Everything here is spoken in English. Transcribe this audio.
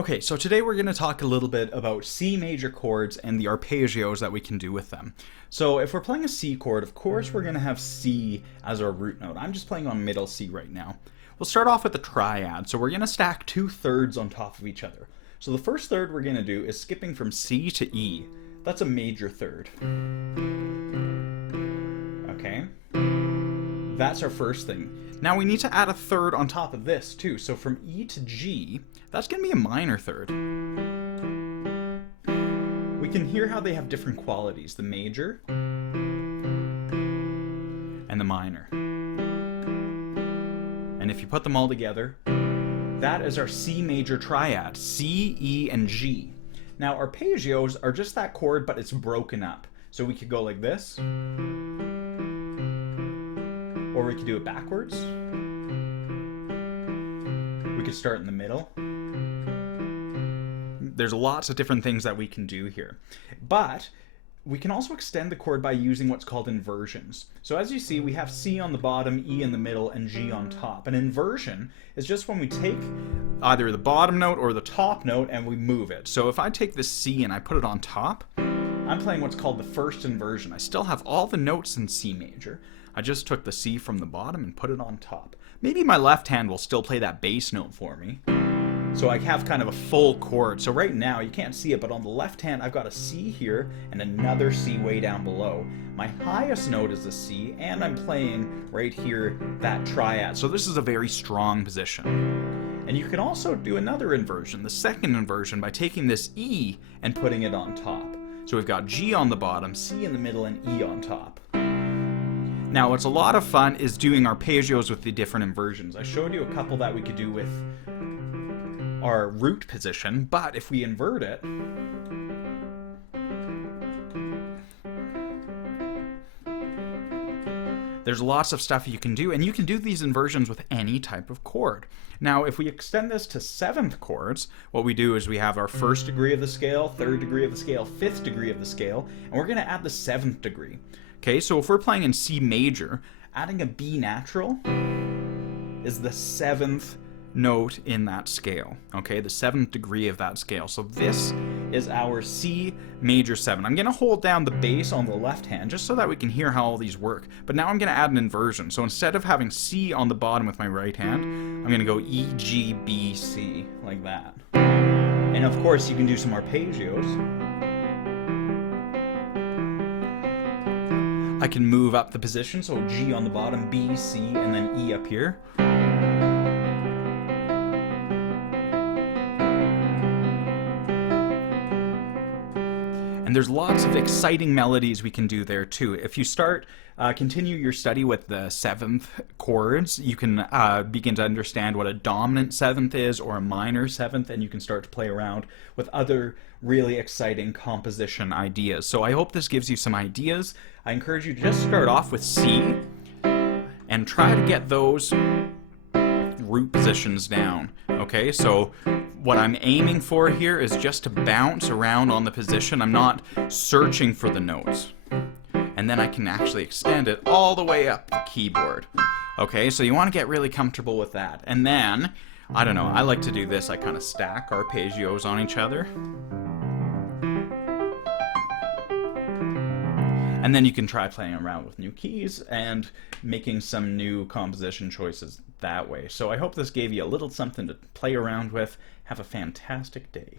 Okay, so today we're going to talk a little bit about C major chords and the arpeggios that we can do with them. So if we're playing a C chord, of course we're going to have C as our root note. I'm just playing on middle C right now. We'll start off with the triad, so we're going to stack two thirds on top of each other. So the first third we're going to do is skipping from C to E. That's a major third. Okay? That's our first thing. Now we need to add a third on top of this too. So from E to G, that's going to be a minor third. We can hear how they have different qualities, the major and the minor. And if you put them all together, that is our C major triad, C, E, and G. Now arpeggios are just that chord, but it's broken up. So we could go like this, or we could do it backwards. We could start in the middle. There's lots of different things that we can do here. But we can also extend the chord by using what's called inversions. So as you see, we have C on the bottom, E in the middle, and G on top. An inversion is just when we take either the bottom note or the top note and we move it. So if I take this C and I put it on top, I'm playing what's called the first inversion. I still have all the notes in C major. I just took the C from the bottom and put it on top. Maybe my left hand will still play that bass note for me. So I have kind of a full chord. So right now, you can't see it, but on the left hand, I've got a C here and another C way down below. My highest note is a C, and I'm playing right here that triad. So this is a very strong position. And you can also do another inversion, the second inversion, by taking this E and putting it on top. So we've got G on the bottom, C in the middle, and E on top. Now what's a lot of fun is doing arpeggios with the different inversions. I showed you a couple that we could do with our root position, but if we invert it, there's lots of stuff you can do, and you can do these inversions with any type of chord. Now, if we extend this to seventh chords, what we do is we have our first degree of the scale, third degree of the scale, fifth degree of the scale, and we're going to add the seventh degree. Okay, so if we're playing in C major, adding a B natural is the seventh note in that scale, okay, the seventh degree of that scale. So this is our C major 7. I'm going to hold down the bass on the left hand just so that we can hear how all these work. But now I'm going to add an inversion. So instead of having C on the bottom with my right hand, I'm going to go E, G, B, C, like that. And of course you can do some arpeggios. I can move up the position, so G on the bottom, B, C, and then E up here. And there's lots of exciting melodies we can do there too. If you continue your study with the seventh chords, you can begin to understand what a dominant seventh is or a minor seventh, and you can start to play around with other really exciting composition ideas. So I hope this gives you some ideas. I encourage you to just start off with C and try to get those root positions down. Okay, so what I'm aiming for here is just to bounce around on the position. I'm not searching for the notes. And then I can actually extend it all the way up the keyboard. Okay, so you want to get really comfortable with that. And then, I don't know, I like to do this. I kind of stack arpeggios on each other. And then you can try playing around with new keys and making some new composition choices that way. So I hope this gave you a little something to play around with. Have a fantastic day.